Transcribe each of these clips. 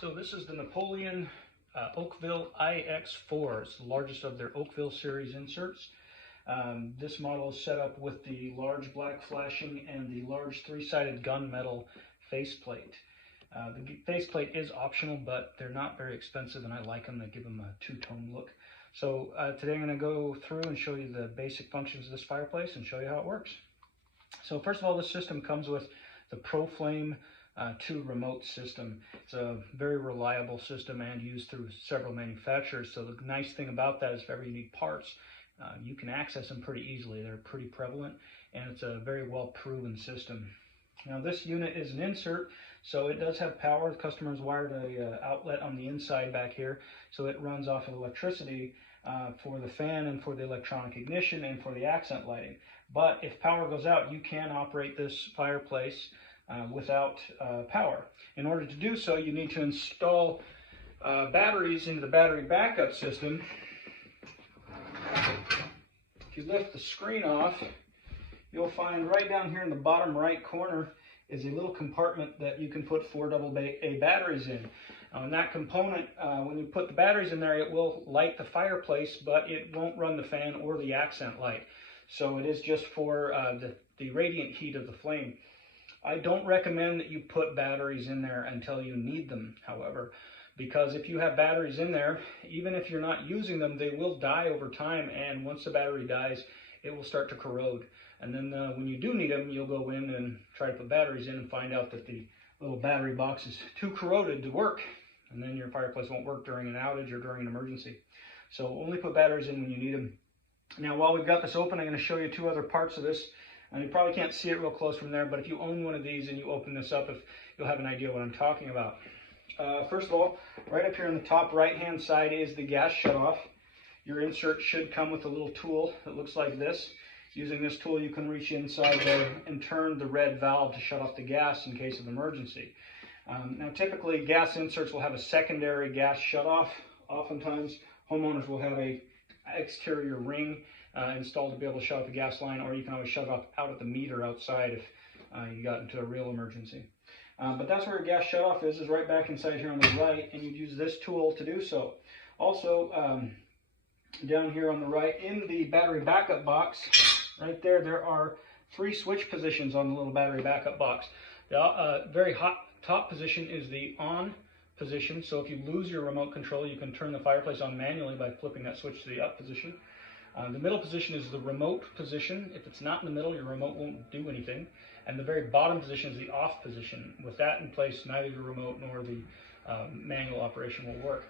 So this is the Napoleon Oakville iX4. It's the largest of their Oakville series inserts. This model is set up with the large black flashing and the large three-sided gunmetal faceplate. The faceplate is optional, but they're not very expensive, and I like them. They give them a two-tone look. So today I'm going to go through and show you the basic functions of this fireplace and show you how it works. So first of all, this system comes with the Proflame 2 remote system. It's a very reliable system and used through several manufacturers. So the nice thing about that is if ever you need parts, you can access them pretty easily. They're pretty prevalent, and it's a very well proven system. Now this unit is an insert, so it does have power. The customer's wired a outlet on the inside back here, so it runs off of electricity for the fan and for the electronic ignition and for the accent lighting. But if power goes out, you can operate this fireplace without power. In order to do so, you need to install batteries into the battery backup system. If you lift the screen off, you'll find right down here in the bottom right corner is a little compartment that you can put 4 AA batteries in. Now in that component, when you put the batteries in there, it will light the fireplace, but it won't run the fan or the accent light. So it is just for the radiant heat of the flame. I don't recommend that you put batteries in there until you need them, however, because if you have batteries in there, even if you're not using them, they will die over time, and once the battery dies, it will start to corrode. And then when you do need them, you'll go in and try to put batteries in and find out that the little battery box is too corroded to work, and then your fireplace won't work during an outage or during an emergency. So only put batteries in when you need them. Now while we've got this open, I'm going to show you 2 other parts of this. And you probably can't see it real close from there, but if you own one of these and you open this up, you'll have an idea what I'm talking about. First of all, right up here on the top right-hand side is the gas shutoff. Your insert should come with a little tool that looks like this. Using this tool, you can reach inside there and turn the red valve to shut off the gas in case of emergency. Now, typically, gas inserts will have a secondary gas shutoff. Oftentimes, homeowners will have a exterior ring installed to be able to shut off the gas line, or you can always shut it off out at the meter outside if you got into a real emergency. But that's where your gas shutoff is right back inside here on the right, and you'd use this tool to do so. Also, down here on the right in the battery backup box, right there, there are 3 switch positions on the little battery backup box. The very hot top position is the on position, so if you lose your remote control, you can turn the fireplace on manually by flipping that switch to the up position. The middle position is the remote position. If it's not in the middle, your remote won't do anything. And the very bottom position is the off position. With that in place, neither your remote nor the manual operation will work.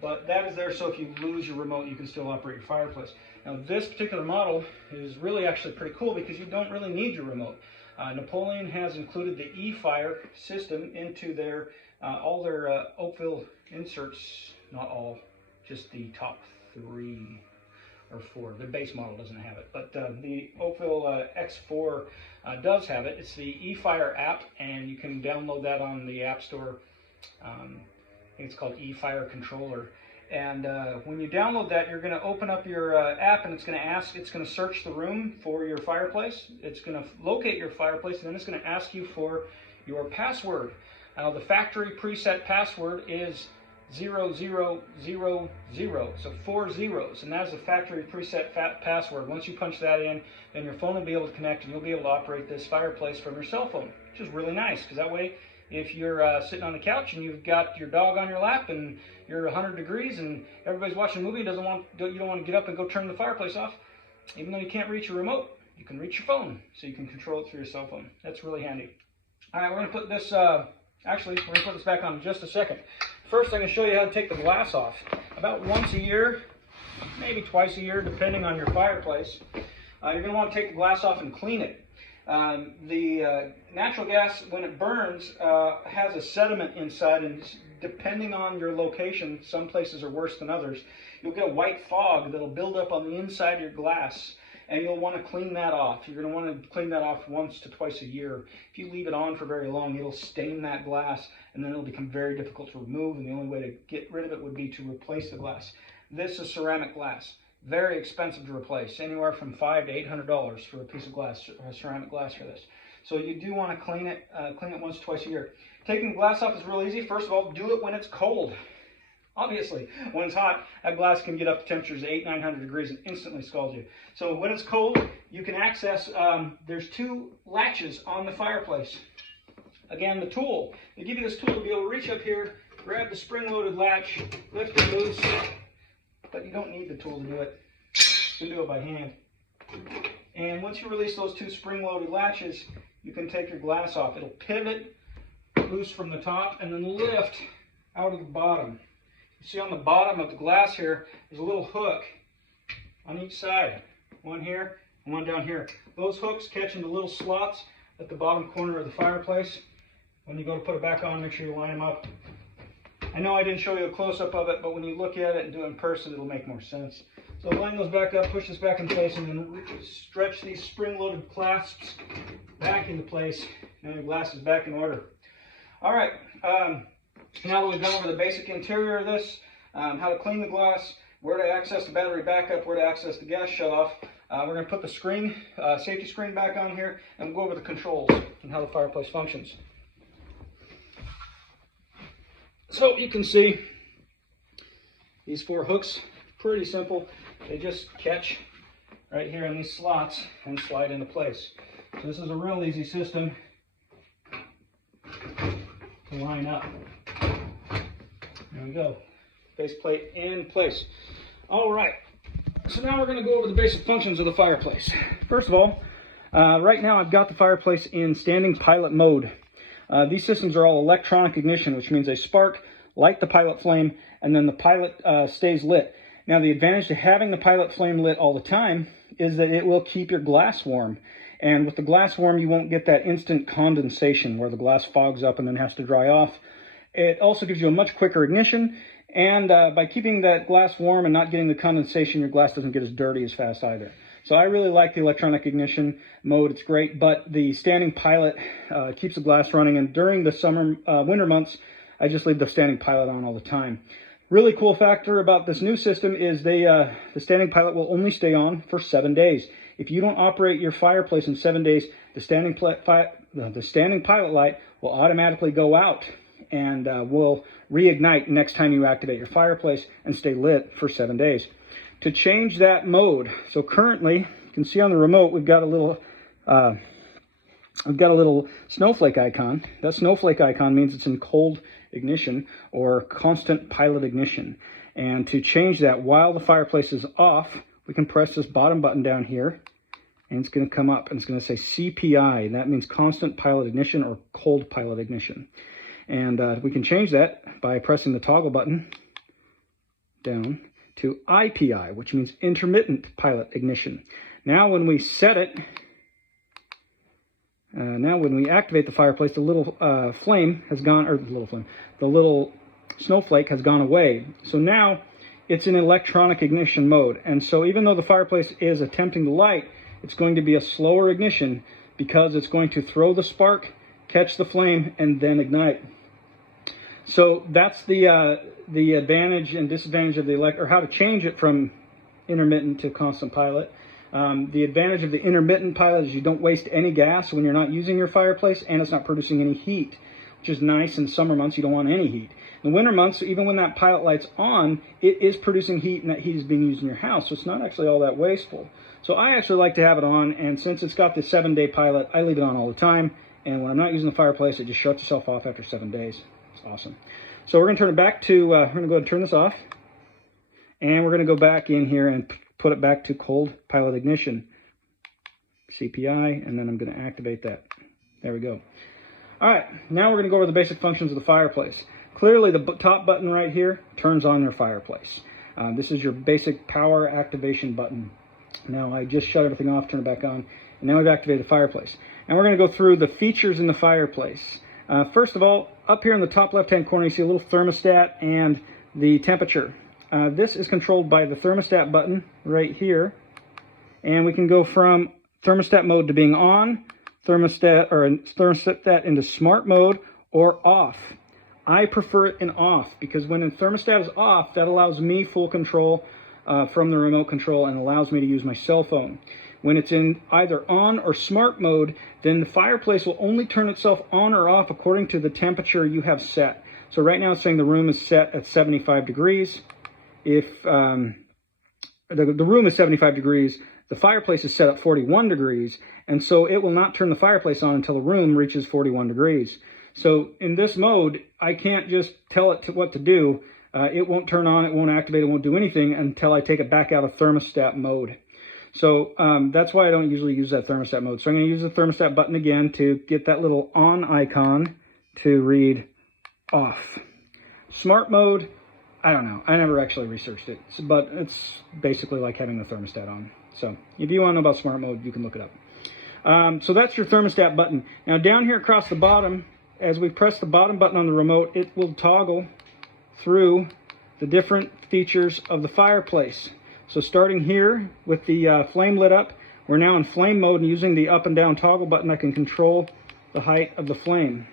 But that is there, so if you lose your remote, you can still operate your fireplace. Now this particular model is really actually pretty cool because you don't really need your remote. Napoleon has included the eFire system into their all their Oakville inserts, not all, just the top 3 or 4. The base model doesn't have it, but the Oakville X4 does have it. It's the eFire app, and you can download that on the App Store. I think it's called eFire Controller. And when you download that, you're going to open up your app, and it's going to search the room for your fireplace. It's going to locate your fireplace, and then it's going to ask you for your password. Now the factory preset password is 0000, so 4 zeros, and that's the factory preset password. Once you punch that in, then your phone will be able to connect, and you'll be able to operate this fireplace from your cell phone, which is really nice, because that way, if you're sitting on the couch and you've got your dog on your lap and you're 100 degrees and everybody's watching a movie, you don't want to get up and go turn the fireplace off, even though you can't reach your remote, you can reach your phone, so you can control it through your cell phone. That's really handy. All right, we're going to put this. Actually, we're going to put this back on in just a second. First, I'm going to show you how to take the glass off. About once a year, maybe twice a year, depending on your fireplace, you're going to want to take the glass off and clean it. The natural gas, when it burns, has a sediment inside, and depending on your location, some places are worse than others. You'll get a white fog that'll build up on the inside of your glass, and you'll want to clean that off. You're going to want to clean that off once to twice a year. If you leave it on for very long, it'll stain that glass, and then it'll become very difficult to remove, and the only way to get rid of it would be to replace the glass. This is ceramic glass. very expensive to replace, anywhere from $500 to $800 for a piece of glass, ceramic glass for this. So you do want to clean it once, twice a year. Taking the glass off is real easy. First of all, do it when it's cold. Obviously, when it's hot, that glass can get up to temperatures of 800-900 degrees and instantly scald you. So when it's cold, you can access, there's two latches on the fireplace. Again, the tool, they give you this tool to be able to reach up here, grab the spring-loaded latch, lift it loose, but you don't need the tool to do it. You can do it by hand. And once you release those two spring-loaded latches, you can take your glass off. It'll pivot loose from the top and then lift out of the bottom. You see on the bottom of the glass here, there's a little hook on each side. One here and one down here. Those hooks catch into little slots at the bottom corner of the fireplace. When you go to put it back on, make sure you line them up. I know I didn't show you a close-up of it, but when you look at it and do it in person, it'll make more sense. So line those back up, push this back in place, and then stretch these spring-loaded clasps back into place, and your glass is back in order. All right, now that we've gone over the basic interior of this, how to clean the glass, where to access the battery backup, where to access the gas shutoff, we're going to put the screen, safety screen back on here, and we'll go over the controls and how the fireplace functions. So you can see these four hooks, pretty simple. They just catch right here in these slots and slide into place. So this is a real easy system to line up. There we go. Base plate in place. All right. So now we're going to go over the basic functions of the fireplace. First of all, right now I've got the fireplace in standing pilot mode. These systems are all electronic ignition, which means they spark, light the pilot flame, and then the pilot stays lit. Now the advantage to having the pilot flame lit all the time is that it will keep your glass warm. And with the glass warm, you won't get that instant condensation where the glass fogs up and then has to dry off. It also gives you a much quicker ignition. And by keeping that glass warm and not getting the condensation, your glass doesn't get as dirty as fast either. So I really like the electronic ignition mode. It's great, but the standing pilot keeps the glass running. And during the winter months, I just leave the standing pilot on all the time. Really cool factor about this new system is the standing pilot will only stay on for 7 days. If you don't operate your fireplace in 7 days, the standing pilot light will automatically go out and will reignite next time you activate your fireplace and stay lit for 7 days. To change that mode, so currently you can see on the remote we've got a little snowflake icon. That snowflake icon means it's in cold ignition or constant pilot ignition. And to change that while the fireplace is off, we can press this bottom button down here, and it's going to come up and it's going to say CPI, and that means constant pilot ignition or cold pilot ignition. And we can change that by pressing the toggle button down to IPI, which means intermittent pilot ignition. Now when we set it, now when we activate the fireplace, the little flame has gone, or the little snowflake has gone away. So now it's in electronic ignition mode. And so even though the fireplace is attempting to light, it's going to be a slower ignition because it's going to throw the spark, catch the flame, and then ignite. So that's the advantage and disadvantage of the or how to change it from intermittent to constant pilot. The advantage of the intermittent pilot is you don't waste any gas when you're not using your fireplace, and it's not producing any heat, which is nice. In summer months, you don't want any heat. In the winter months, even when that pilot light's on, it is producing heat, and that heat is being used in your house, so it's not actually all that wasteful. So I actually like to have it on, and since it's got the 7-day pilot, I leave it on all the time, and when I'm not using the fireplace, it just shuts itself off after 7 days. It's awesome. So we're going to turn it back to, we're going to go ahead and turn this off, and we're going to go back in here and put it back to cold pilot ignition, CPI, and then I'm going to activate that. There we go. All right, now we're going to go over the basic functions of the fireplace. Clearly, the top button right here turns on your fireplace. This is your basic power activation button. Now, I just shut everything off, turn it back on, and now we've activated the fireplace. And we're going to go through the features in the fireplace. First of all, up here in the top left-hand corner, you see a little thermostat and the temperature. This is controlled by the thermostat button right here, and we can go from thermostat mode to being on, thermostat into smart mode, or off. I prefer it in off because when the thermostat is off, that allows me full control from the remote control and allows me to use my cell phone. When it's in either on or smart mode, then the fireplace will only turn itself on or off according to the temperature you have set. So right now it's saying the room is set at 75 degrees. If the room is 75 degrees, the fireplace is set at 41 degrees, and so it will not turn the fireplace on until the room reaches 41 degrees. So in this mode, I can't just tell it what to do. It won't turn on, it won't activate, it won't do anything until I take it back out of thermostat mode. So that's why I don't usually use that thermostat mode. So I'm going to use the thermostat button again to get that little on icon to read off. Smart mode, I don't know. I never actually researched it, but it's basically like having the thermostat on. So if you want to know about smart mode, you can look it up. So that's your thermostat button. Now down here across the bottom, as we press the bottom button on the remote, it will toggle through the different features of the fireplace. So starting here with the flame lit up, we're now in flame mode, and using the up and down toggle button, I can control the height of the flame.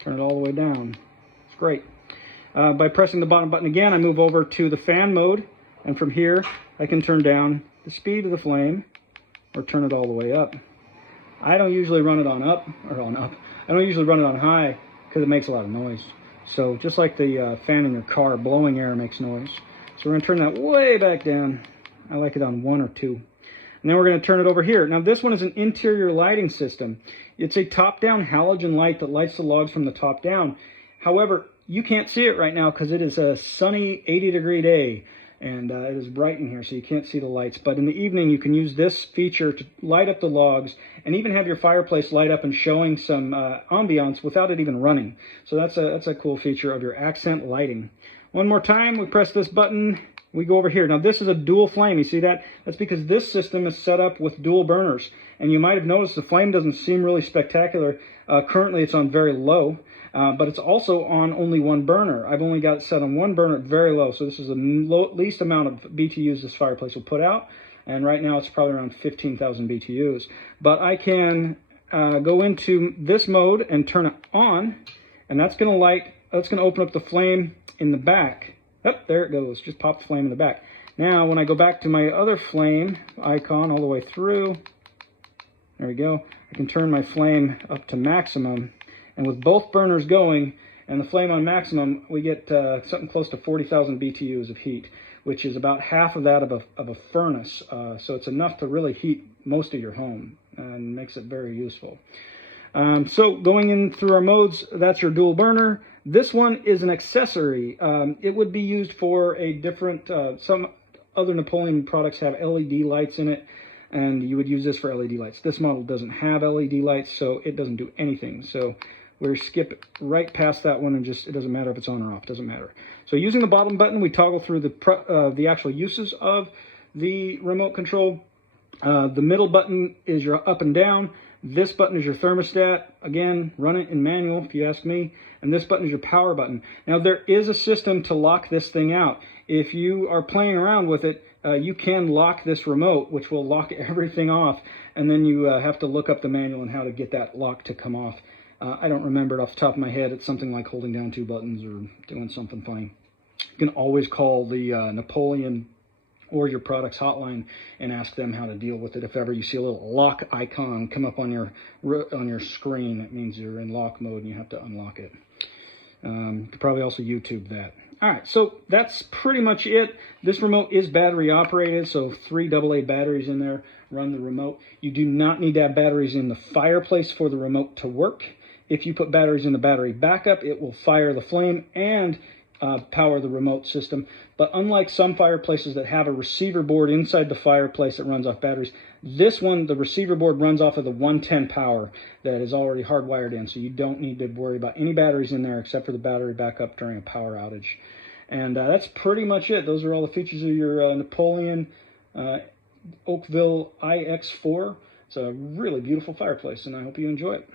Turn it all the way down. It's great. By pressing the bottom button again, I move over to the fan mode, and from here I can turn down the speed of the flame or turn it all the way up. I don't usually run it on up. I don't usually run it on high because it makes a lot of noise. So just like the fan in your car, blowing air makes noise. So we're going to turn that way back down. I like it on 1 or 2. And then we're going to turn it over here. Now this one is an interior lighting system. It's a top-down halogen light that lights the logs from the top down. However, you can't see it right now because it is a sunny 80-degree day. And it is bright in here, so you can't see the lights. But in the evening, you can use this feature to light up the logs and even have your fireplace light up and showing some ambiance without it even running. So that's a cool feature of your accent lighting. One more time, we press this button, we go over here. Now this is a dual flame, you see that? That's because this system is set up with dual burners. And you might have noticed the flame doesn't seem really spectacular. Currently it's on very low. But it's also on only one burner. I've only got it set on one burner at very low, so this is the least amount of BTUs this fireplace will put out, and right now it's probably around 15,000 BTUs. But I can go into this mode and turn it on, and that's going to open up the flame in the back. Oh, there it goes, just pop the flame in the back. Now when I go back to my other flame icon all the way through, there we go, I can turn my flame up to maximum. And with both burners going and the flame on maximum, we get something close to 40,000 BTUs of heat, which is about half of that of a furnace. So it's enough to really heat most of your home and makes it very useful. So going in through our modes, that's your dual burner. This one is an accessory. It would be used for a different, some other Napoleon products have LED lights in it, and you would use this for LED lights. This model doesn't have LED lights, so it doesn't do anything. So we skip right past that one, and just, it doesn't matter if it's on or off, it doesn't matter. So using the bottom button, we toggle through the actual uses of the remote control. The middle button is your up and down. This button is your thermostat. Again, run it in manual if you ask me. And this button is your power button. Now there is a system to lock this thing out. If you are playing around with it, you can lock this remote, which will lock everything off, and then you have to look up the manual on how to get that lock to come off. I don't remember it off the top of my head. It's something like holding down 2 buttons or doing something funny. You can always call the Napoleon or your product's hotline and ask them how to deal with it. If ever you see a little lock icon come up on your screen, that means you're in lock mode and you have to unlock it. You could probably also YouTube that. All right, so that's pretty much it. This remote is battery operated, so 3 AA batteries in there run the remote. You do not need to have batteries in the fireplace for the remote to work. If you put batteries in the battery backup, it will fire the flame and power the remote system. But unlike some fireplaces that have a receiver board inside the fireplace that runs off batteries, this one, the receiver board runs off of the 110 power that is already hardwired in, so you don't need to worry about any batteries in there except for the battery backup during a power outage. And that's pretty much it. Those are all the features of your Napoleon Oakville I X4. It's a really beautiful fireplace, and I hope you enjoy it.